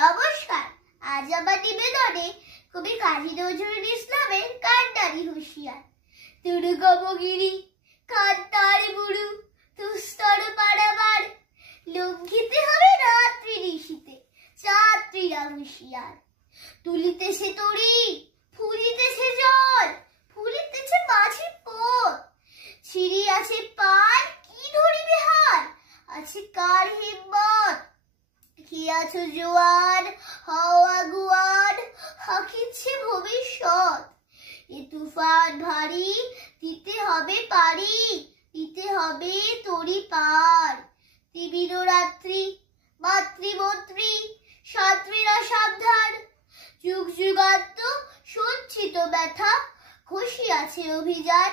নমস্কার। আজ আমার নিবেদনে কবি কাজী নজরুল ইসলামের কান্ডারি হুঁশিয়ার। দুর্গমগিরি কান্তার বুড়ু দুস্তর পারাবার, লঙ্ঘিতে হবে রাত্রি নিশীতে যাত্রীরা হুঁশিয়ার। তুলিতেছে তরি ফুলিতেছে জল, ফুলিতেছে মাঝি পথ, ছিড়িয়াছে পার কি ধরিবে হার, আছে কার হিম্মত। কি আছো জোয়ার হও আগুয়ার, হাকিছে ভবিষ্যৎ। এ তুফান ভারী দিতে হবে পারি, দিতে হবে তরি পার। তিমির রাত্রি মাতৃমন্ত্রী সাত্রীরা সাবধান, যুগ যুগান্ত সঞ্চিত ব্যথা ঘষিয়াছে অভিযান।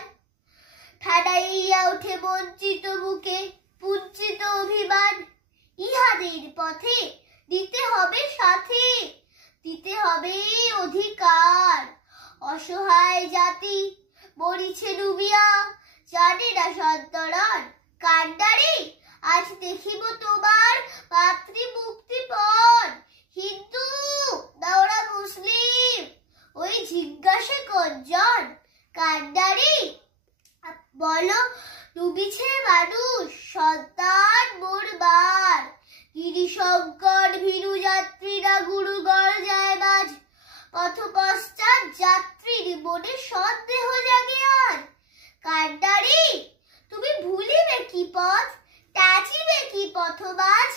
ঠাডাইয়া উঠে বঞ্চিত বুকে পুঞ্চিত অভিমান, ইহাদের পথে দিতে হবে সাথে, দিতে হবে অধিকার। অসহায় জাতি মরিছে ডুবিয়া, জানে না সন্তরণ। কান্ডারি আজ দেখিব তোমার মাতৃমুক্তিপণ। হিন্দু দাওরা মুসলিম ওই জিজ্ঞাসে কোনজন। কান্ডারি বলো ডুবিছে মানুষ সন্তান মোরবার। গিরিশঙ্কর ভীরু যাত্রীরা গুরুগড় যায় মাঝ, পথ পশ্চাৎ যাত্রীর মনে সন্দেহ জাগে আর। কান্ডারি তুমি ভুলিবে কি পথ, ত্যাজিবে কি পথবাজ।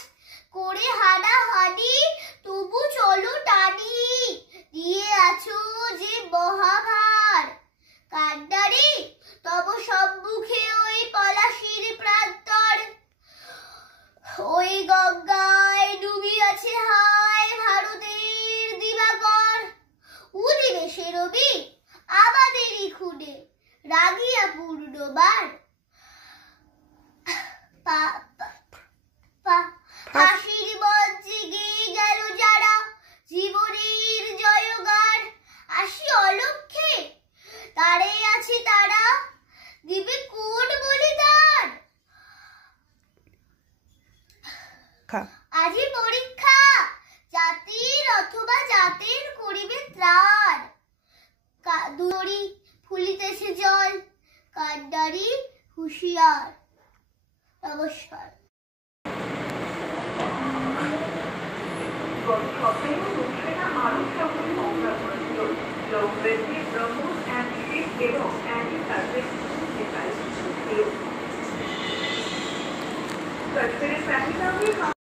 করে হানাহানি তবু চলো টানি, দিয়ে আছো যে মহাভার। কান্ডারি তব সম্মুখে ওই পলাশির প্রান্তর, ওই গঙ্গায় ডুবিয়াছে হায় ভারতের দিবাকর। উদিবে সে রবি আমাদেরই খুনে রাগিয়া পূর্ণবার। ফাঁসির মঞ্চে গেয়ে গেল যারা জীবনের জয়গান, আসি অলক্ষে তারে আছে তারা দিবে কোন বলিদান। আজি পরীক্ষা জাতির অথবা জাতের করিবে ত্রাণ। দড়ি ফুলিতেছে জল, কান্ডারি হুঁশিয়ার। নমস্কার। But